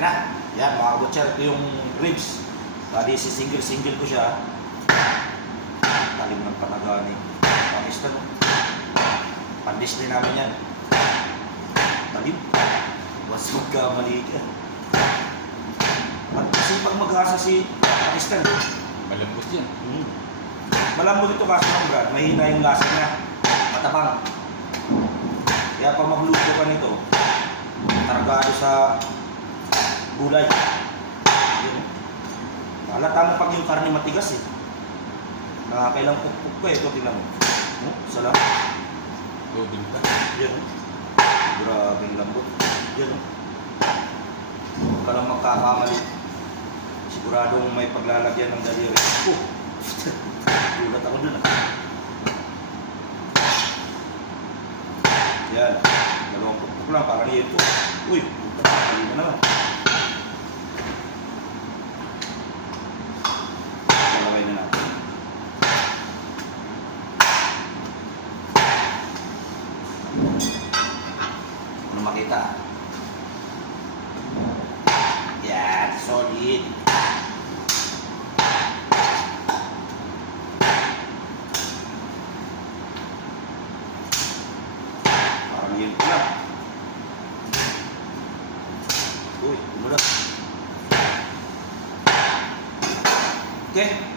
Okay na. Yan mga kabutcher, ito yung ribs. Dali si single ko siya. Talim ng panagani. Panis na no. Pandis din namin yan. Talim. Wasog ka, mali ka. Masipag mag-asa si Pakistan. Malambot yan. Malambot ito kaso ng brad. Mahina yung lasa niya. Matabang. Kaya pag magluto ka nito, targado sa gulay. Yun. Halata mo pag yung karne matigas eh. Nakakailang pukpuk ka eh. Ito tingnan mo. Isa lang. Loading ka. Yan. Grabing lambot. Yan. Huwag ka lang magkakamali. Siguradong may paglalagyan ng daliri. Gulat ako dun ah. Yan. Dalawang pukpuk lang. Parang ito. Uy. Pagkakali na naman. Dalaway na natin. Ano makita? Yan. Solid. Parang yun ko lang. Uy, umulan. Okay.